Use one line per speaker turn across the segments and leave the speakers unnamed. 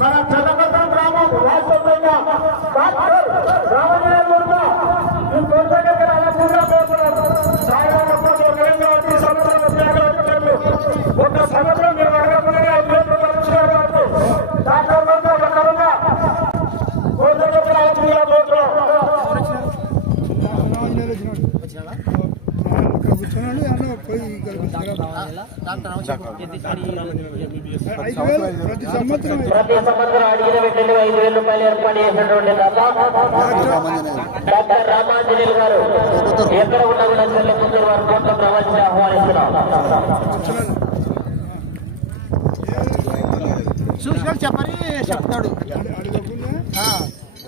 మన చంద్రపట్నం గ్రామం రాష్ట్రంలో డాక్టర్ రామజయ దుర్గ ఈ కోటకి రాకుండా కోరుతున్నారు. సాయంత్రం కేంద్ర సముద్రం ఒక సంవత్సరం మీరు అడగకుండా ఉపయోగించారు డాక్టర్ దుర్గ ఎక్కడున్నా కోటకి రాకుండా కోరుతున్నాం
కూర్చున్నాడు అన్న పోయి ఇక్కడ ఐదు వేలు ప్రతి సంవత్సరం
అడిగిన వెంటనే ఐదు వేల రూపాయలు ఏర్పాటు చేసినటువంటి డాక్టర్ రామాంజనేయులు గారు ఎక్కడ ఉన్నా కూడా చెల్లె ముందు వారి కోట్ల ఆహ్వానిస్తున్నాం
చెప్పని చెప్తాడు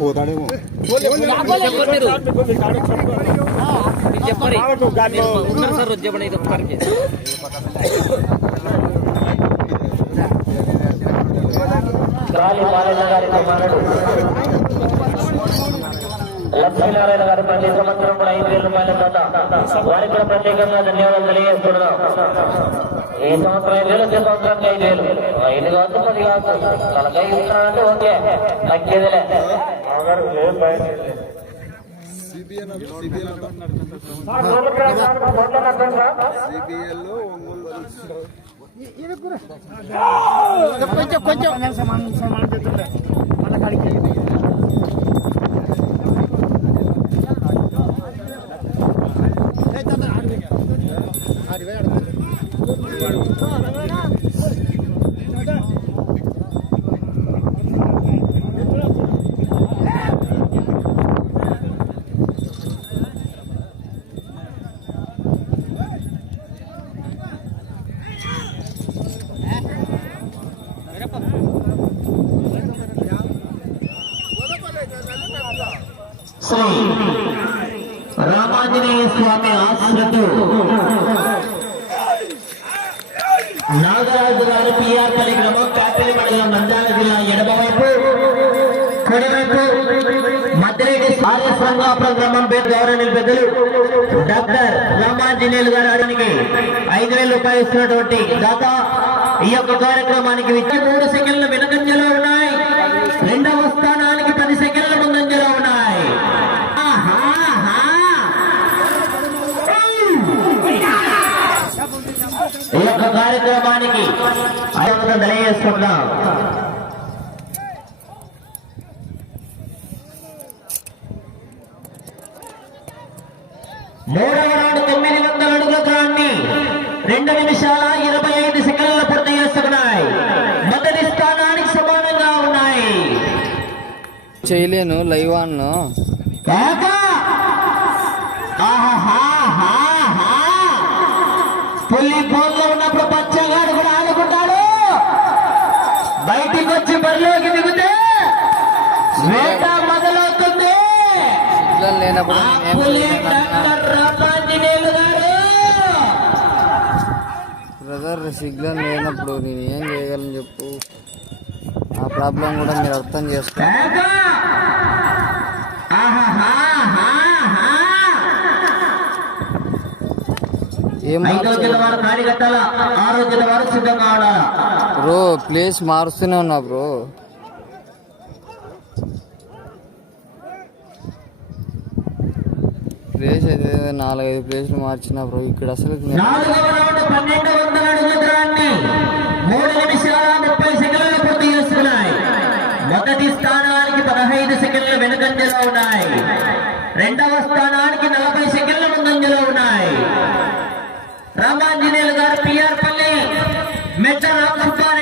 పోతాడేమో
చెప్పండి సార్ రోజు చెప్పండి ఇది ఒక్కరికి
గారి లక్ష్మీనారాయణ గారు ప్రతి సంవత్సరం కూడా ఐదు వేల రూపాయల దాత వారికి కూడా ప్రత్యేకంగా ధన్యవాదాలు తెలియజేస్తున్నాం. ఈ సంవత్సరం ఐదు వేలు వచ్చే సంవత్సరానికి ఐదు వేలు. ఐదు కావచ్చు పది కావచ్చు. తలకాయ ఇస్తున్నానంటే ఓకే. తగ్గేదిలే.
సిబిఎన్ సిబిఎల్ సిబిఎల్ ఒంగోలు
కొంచెం కొంచెం.
సమానం సమానం కాడికి
శ్రీ రామాంజనేయ స్వామి ఆశ్రతో నాగరాజు గారు పిఆర్పల్లి గ్రామం కాపిలి మండలం నంద్యాల జిల్లా ఎడమవైపు. కుడివైపు మద్రేడి ఆర్య సంఘాపురం గ్రామం పేరు గౌరవ పెద్దలు. డాక్టర్ రామాంజనేయులు గారు అడిగి ఐదు వేల రూపాయలు ఇస్తున్నటువంటి దాత ఈ యొక్క కార్యక్రమానికి విచ్చి మూడు సెకండ్ల వెనుకంజలో ఉన్నాయి. రెండవ అయ్యవతం తెలియజేసుకుందాం మూడవ రౌండ్ తొమ్మిది వందల అడుగుల దూరాన్ని రెండు నిమిషాల ఇరవై ఐదు సెకండ్ల పూర్తి చేసుకున్నాయి మొదటి స్థానానికి సమానంగా ఉన్నాయి.
చేయలేను లైవ్ ఆన్
వేట మొదలవుతుంది.
సిగ్నల్ లేనప్పుడు బ్రదర్ సిగ్నల్ లేనప్పుడు నేను ఏం చేయగలను చెప్పు? ఆ ప్రాబ్లం కూడా మీరు అర్థం చేసుకో. బ్రో ప్లేస్ మారుస్తూనే ఉన్నా బ్రో ప్లేస్ అయితే నాలుగైదు ప్లేస్లు మార్చిన బ్రో ఇక్కడ అసలు
మొదటి స్థానానికి పదహైదు సెకండ్లు వెనుకంజలో ఉన్నాయి రెండవ స్థానానికి నలభై సెకండ్ల ముందంజలో ఉన్నాయి. రామాంజనేయులు గారు పిఆర్ పల్లి. మెట్ట రామసుబ్బారెడ్డి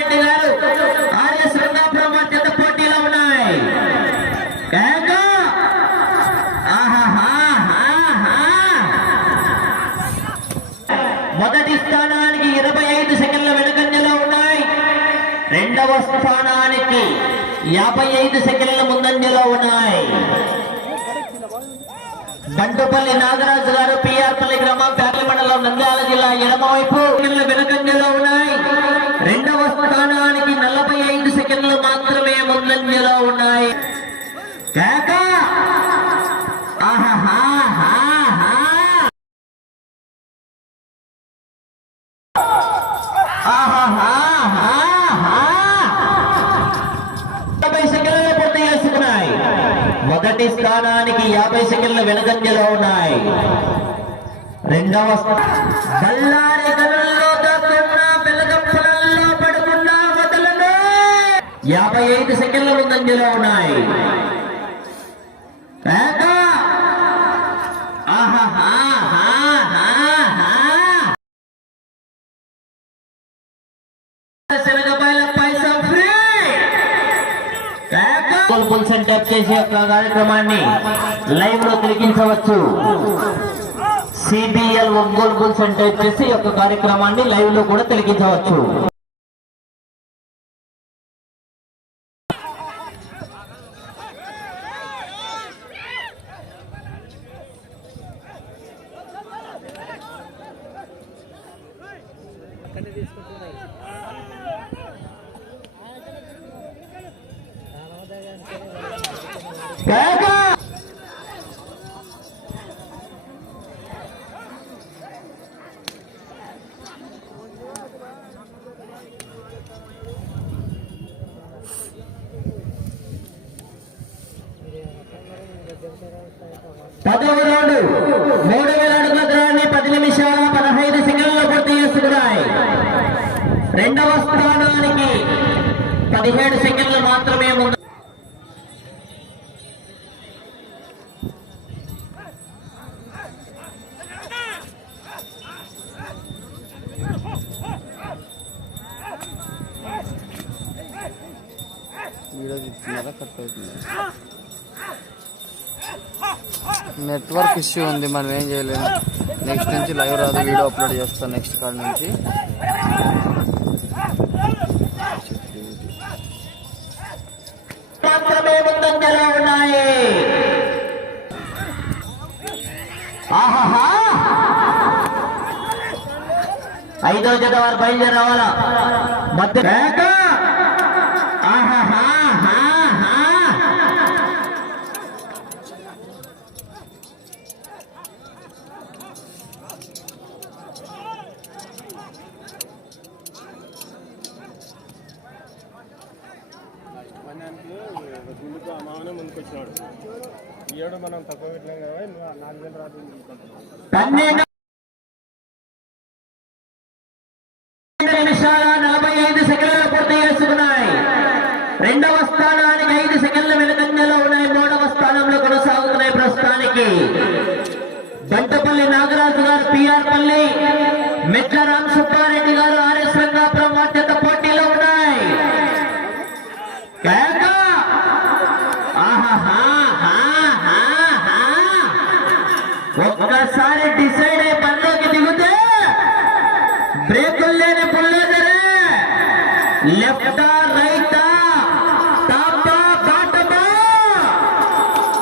రెండవ స్థానానికి యాభై ఐదు సెకండ్ల ముందంజలో ఉన్నాయి. బంటుపల్లి నాగరాజు గారు పిఆర్పల్లి గ్రామం పేర్ల మండలం నంద్యాల జిల్లా ఎడమవైపు సెకండ్ల వెనుకంజలో ఉన్నాయి. రెండవ స్థానానికి నలభై ఐదు సెకండ్లు మాత్రమే ముందంజలో ఉన్నాయి. కేక! యాభై ఐదు సెకండ్ల ముందంజలో ఉన్నాయి. కేక! ఆహాహాహాహా. శనగపాయల సెంటర్ చేసి కార్యక్రమాన్ని లైవ్లో తిరిగించవచ్చు. సిబిఎల్ ఒంగోలు గుల్స్ అంటే చేసి యొక్క కార్యక్రమాన్ని లైవ్లో కూడా తిరిగించవచ్చు కేక! పదవ రౌండ్. మూడవ వేల అడుగుల దూరాన్ని పది నిమిషాల పదహైదు సెకండ్లు పూర్తి చేస్తున్నాయి రెండవ స్థానానికి పదిహేడు సెకండ్లు మాత్రమే ముందు
వీడియో తీస్తున్నారా? కట్ అవుతుందా? నెట్వర్క్ ఇష్యూ ఉంది మనం ఏం చేయలేము. నెక్స్ట్ నుంచి లైవ్ రాదు వీడియో అప్లోడ్ చేస్తాను నెక్స్ట్ కాల్ నుంచి.
ఐదో జత వారు బయలుదేరి రావాలా? మధ్య కేక! ఆహాహాహాహా.
ముందుకు మామనే ముందుకు వచ్చినాడు ఈ ఏడు మనం తక్కువ పెట్టలేం కదా నాలుగు వేలు రాదు
రెండవ స్థానానికి ఐదు సెకండ్ల వెనుకంజలో ఉన్నాయి మూడవ స్థానంలో కొనసాగుతున్నాయి ప్రస్తుతానికి బంటపల్లి నాగరాజు గారు పిఆర్ పల్లి మెట్ల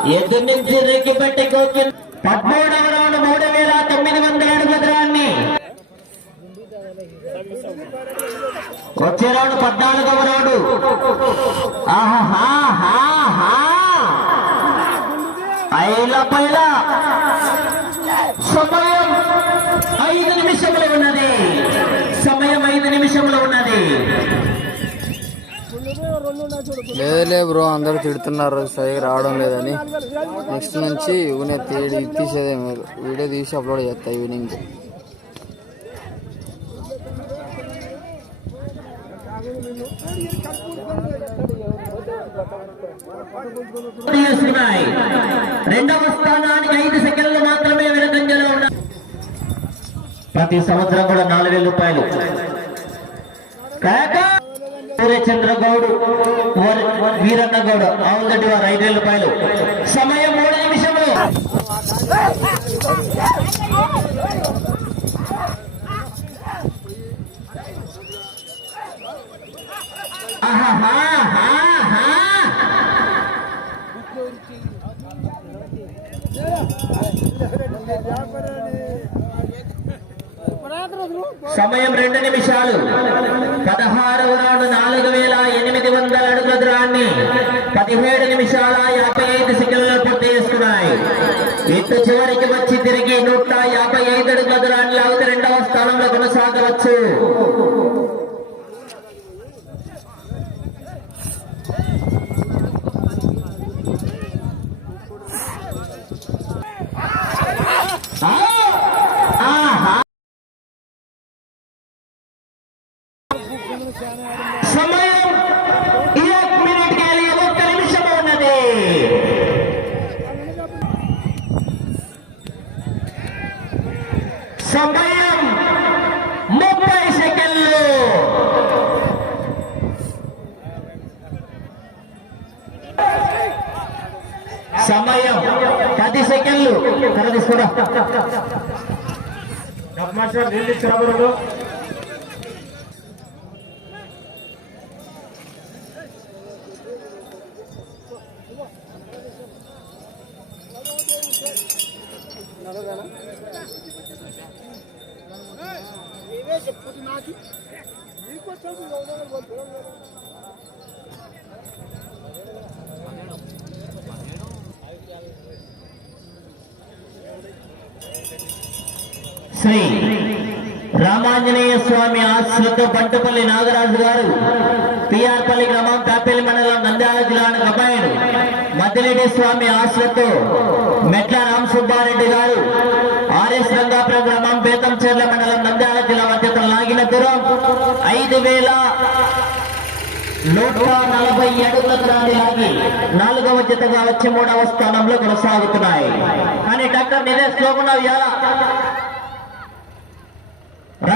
ఎదురు నుంచి రెక్కి పెట్టి కోకి పదమూడవ రౌండ్ మూడు వేల తొమ్మిది వందల అడుగుల దూరాన్ని. వచ్చే రౌండ్ పద్నాలుగవ రౌండ్. ఆహాహాహాహా. ఐల పైల సమయం ఐదు నిమిషంలో ఉన్నది. సమయం ఐదు నిమిషంలో ఉన్నది.
లేదులే బ్రో అందరూ తిడుతున్నారు. సరిగ్గా రావడం లేదని. నెక్స్ట్ నుంచి ఊనే తీడి తీసేదే మీరు వీడియో తీసి అప్లోడ్ చేస్తా ఈవినింగ్.
రెండవ స్థానానికి ఐదు సెకండ్లు మాత్రమే ప్రతి సంవత్సరం కూడా నాలుగు వేల రూపాయలు. కాక! సూర్యచంద్ర గౌడ్ వీరన్న గౌడ్ ఆవులదడ్డి వారు ఐదు వేల రూపాయలు సమయం మూడు నిమిషములు. సమయం రెండు నిమిషాలు పదహారవ రౌండ్ నాలుగు వేల ఎనిమిది వందల అడుగుల దూరాన్ని పదిహేడు నిమిషాల యాభై ఐదు సెకండ్లలో పూర్తి చేసుకున్నాయి. ఇటు చివరికి వచ్చి తిరిగి నూట యాభై ఐదు అడుగుల దూరాన్ని లాగితే రెండవ స్థానంలో కొనసాగవచ్చు. సమయం సమయం ముప్పై సెకండ్లు. సమయం పది సెకండ్లు. కర తీసుకురా.
మాస్టర్
శ్రీ రామాంజనేయ స్వామి ఆశ్రత బంటపల్లి నాగరాజు గారు పిఆర్పల్లి గ్రామం తాపేలి మండలం నంద్యాల జిల్లాకు అబ్బాయిడు మద్దిరెడ్డి స్వామి ఆశ్రతో మెట్ల రామ్ సుబ్బారెడ్డి గారు ఆర్ఎస్ రంగాపురం గ్రామం బేతంచెర్ల మండలం నంద్యాల జిల్లా దూరం ఐదు వేల నూట నలభై అడుగుల దూరాన్ని నాలుగవ జతగా వచ్చి మూడవ స్థానంలో కొనసాగుతున్నాయి. కానీ డాక్టర్ నిరేష్ లోకుండా ఎలా